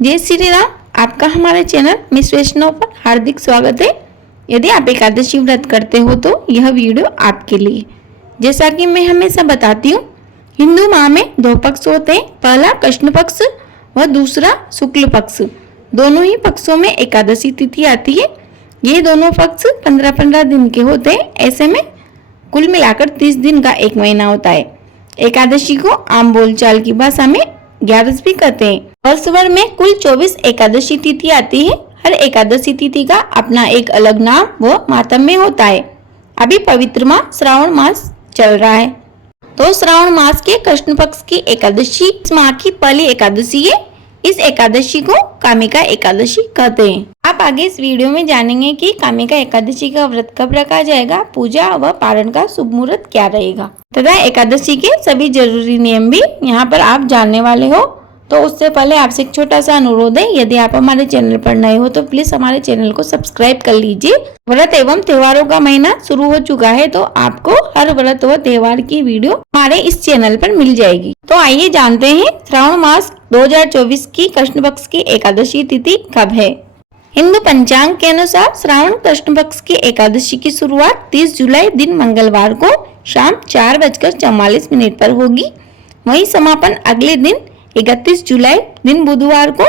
जय श्री राम। आपका हमारे चैनल मिस वैष्णव पर हार्दिक स्वागत है। यदि आप एकादशी व्रत करते हो तो यह वीडियो आपके लिए। जैसा कि मैं हमेशा बताती हूँ, हिंदू माह में दो पक्ष होते हैं, पहला कृष्ण पक्ष व दूसरा शुक्ल पक्ष। दोनों ही पक्षों में एकादशी तिथि आती है। ये दोनों पक्ष 15-15 दिन के होते हैं। ऐसे में कुल मिलाकर 30 दिन का एक महीना होता है। एकादशी को आम बोलचाल की भाषा में 11 भी कहते हैं। वर्ष भर में कुल 24 एकादशी तिथि आती है। हर एकादशी तिथि का अपना एक अलग नाम व मातम्य होता है। अभी पवित्र माह श्रावण मास चल रहा है, तो श्रावण मास के कृष्ण पक्ष की एकादशी इस माह की पहली एकादशी है। इस एकादशी को कामिका एकादशी कहते हैं। आप आगे इस वीडियो में जानेंगे कि कामिका एकादशी का व्रत कब रखा जाएगा, पूजा व पारण का शुभ मुहूर्त क्या रहेगा तथा एकादशी के सभी जरूरी नियम भी यहाँ पर आप जानने वाले हो। तो उससे पहले आपसे एक छोटा सा अनुरोध है, यदि आप हमारे चैनल पर नए हो तो प्लीज हमारे चैनल को सब्सक्राइब कर लीजिए। व्रत एवं त्योहारों का महीना शुरू हो चुका है, तो आपको हर व्रत व त्योहार की वीडियो हमारे इस चैनल पर मिल जाएगी। तो आइए जानते हैं श्रावण मास 2024 की कृष्ण पक्ष की एकादशी तिथि कब है। हिंदू पंचांग के अनुसार श्रावण कृष्ण पक्ष की एकादशी की शुरुआत 30 जुलाई दिन मंगलवार को शाम 4:44 पर होगी। वहीं समापन अगले दिन 31 जुलाई दिन बुधवार को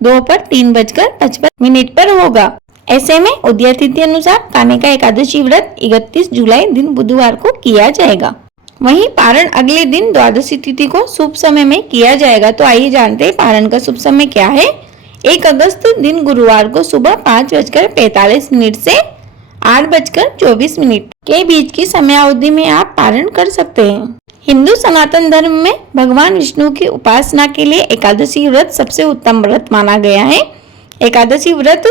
दोपहर 3:55 पर होगा। ऐसे में उदय तिथि अनुसार कामिका एकादशी व्रत 31 जुलाई दिन बुधवार को किया जाएगा। वहीं पारण अगले दिन द्वादशी तिथि को शुभ समय में किया जाएगा। तो आइए जानते हैं पारण का शुभ समय क्या है। 1 अगस्त दिन गुरुवार को सुबह 5:45 से 8:24 के बीच की समयावधि में आप पारण कर सकते हैं। हिंदू सनातन धर्म में भगवान विष्णु की उपासना के लिए एकादशी व्रत सबसे उत्तम व्रत माना गया है। एकादशी व्रत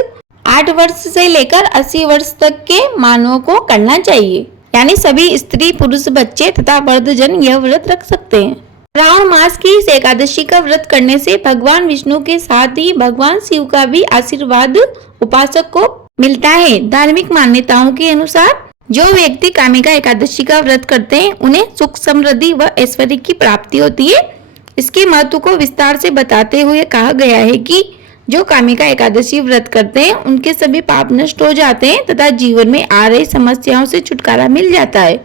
8 वर्ष से लेकर 80 वर्ष तक के मानवों को करना चाहिए, यानी सभी स्त्री पुरुष बच्चे तथा वृद्धजन यह व्रत रख सकते हैं। श्रावण मास की इस एकादशी का व्रत करने से भगवान विष्णु के साथ ही भगवान शिव का भी आशीर्वाद उपासक को मिलता है। धार्मिक मान्यताओं के अनुसार जो व्यक्ति कामिका एकादशी का व्रत करते हैं उन्हें सुख समृद्धि व ऐश्वर्य की प्राप्ति होती है। इसके महत्व को विस्तार से बताते हुए कहा गया है कि जो कामिका एकादशी व्रत करते हैं उनके सभी पाप नष्ट हो जाते हैं तथा जीवन में आ रही समस्याओं से छुटकारा मिल जाता है।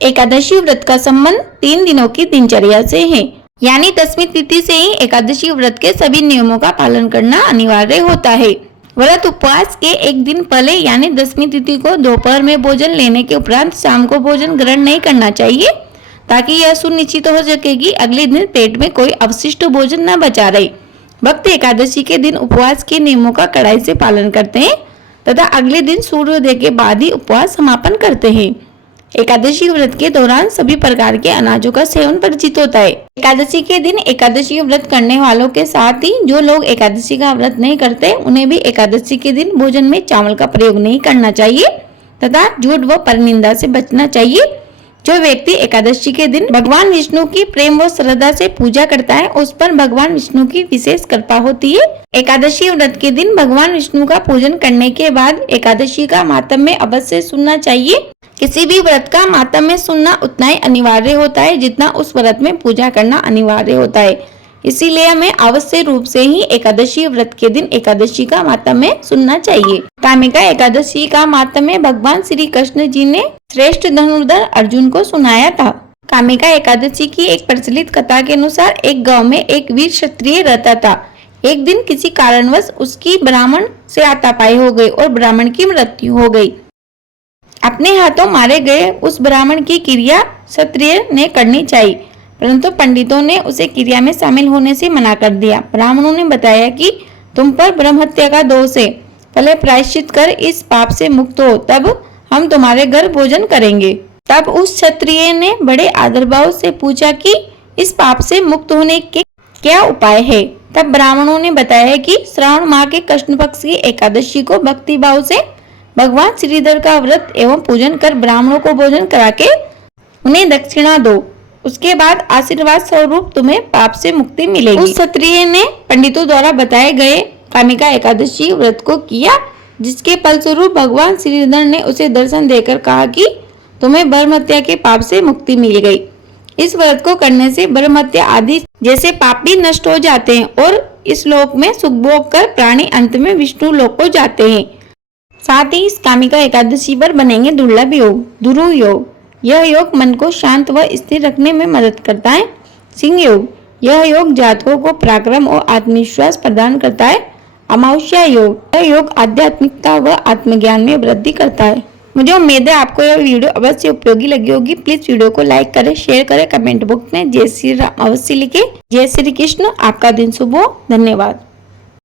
एकादशी व्रत का संबंध 3 दिनों की दिनचर्या से है, यानी 10वीं तिथि से ही एकादशी व्रत के सभी नियमों का पालन करना अनिवार्य होता है। व्रत उपवास के एक दिन पहले यानी 10वीं तिथि को दोपहर में भोजन लेने के उपरांत शाम को भोजन ग्रहण नहीं करना चाहिए, ताकि यह सुनिश्चित हो सके कि अगले दिन पेट में कोई अवशिष्ट भोजन न बचा रहे। भक्त एकादशी के दिन उपवास के नियमों का कड़ाई से पालन करते हैं तथा अगले दिन सूर्योदय के बाद ही उपवास समापन करते हैं। एकादशी व्रत के दौरान सभी प्रकार के अनाजों का सेवन वर्जित होता है। एकादशी के दिन एकादशी व्रत करने वालों के साथ ही जो लोग एकादशी का व्रत नहीं करते उन्हें भी एकादशी के दिन भोजन में चावल का प्रयोग नहीं करना चाहिए तथा झूठ व परनिंदा से बचना चाहिए। जो व्यक्ति एकादशी के दिन भगवान विष्णु की प्रेम व श्रद्धा से पूजा करता है उस पर भगवान विष्णु की विशेष कृपा होती है। एकादशी व्रत के दिन भगवान विष्णु का पूजन करने के बाद एकादशी का मातम्य अवश्य सुनना चाहिए। किसी भी व्रत का मातम्य सुनना उतना ही अनिवार्य होता है जितना उस व्रत में पूजा करना अनिवार्य होता है। इसीलिए हमें अवश्य रूप से ही एकादशी व्रत के दिन एकादशी का मातम्य सुनना चाहिए। कामिका एकादशी का मातम्य भगवान श्री कृष्ण जी ने श्रेष्ठ धनुर्धर अर्जुन को सुनाया था। कामिका एकादशी की एक प्रचलित कथा के अनुसार एक गांव में एक वीर क्षत्रिय रहता था। एक दिन किसी कारणवश उसकी ब्राह्मण से हाथापाई हो गई और ब्राह्मण की मृत्यु हो गई। अपने हाथों मारे गए उस ब्राह्मण की क्रिया क्षत्रिय ने करनी चाहिए, परंतु पंडितों ने उसे क्रिया में शामिल होने से मना कर दिया। ब्राह्मणों ने बताया कि तुम पर ब्रह्म हत्या का दोष है, पहले प्रायश्चित कर इस पाप से मुक्त हो, तब हम तुम्हारे घर भोजन करेंगे। तब उस क्षत्रिय ने बड़े आदर भाव से पूछा कि इस पाप से मुक्त होने के क्या उपाय है। तब ब्राह्मणों ने बताया कि श्रावण माह के कृष्ण पक्ष की एकादशी को भक्ति भाव से भगवान श्रीधर का व्रत एवं पूजन कर ब्राह्मणों को भोजन करा के उन्हें दक्षिणा दो, उसके बाद आशीर्वाद स्वरूप तुम्हें पाप से मुक्ति मिलेगी। उस क्षत्रिय ने पंडितों द्वारा बताए गए कामिका एकादशी व्रत को किया, जिसके फलस्वरूप भगवान श्रीधर ने उसे दर्शन देकर कहा कि तुम्हें ब्रह्म हत्या के पाप से मुक्ति मिल गई। इस व्रत को करने से ब्रह्मत्या आदि जैसे पाप भी नष्ट हो जाते हैं और इस लोक में सुख भोग कर प्राणी अंत में विष्णु लोक को जाते हैं। साथ ही इस कामिका एकादशी पर बनेंगे दुर्लभ योग, ध्रुव योग। यह योग मन को शांत व स्थिर रखने में मदद करता है। सिंह योग, यह योग जातकों को पराक्रम और आत्मविश्वास प्रदान करता है। अमावस्या योग, यह योग आध्यात्मिकता व आत्मज्ञान में वृद्धि करता है। मुझे उम्मीद है आपको यह वीडियो अवश्य उपयोगी लगी होगी। प्लीज वीडियो को लाइक करें, शेयर करें, कमेंट बॉक्स में जय श्री राम अवश्य लिखें। जय श्री कृष्ण। आपका दिन शुभ हो। धन्यवाद।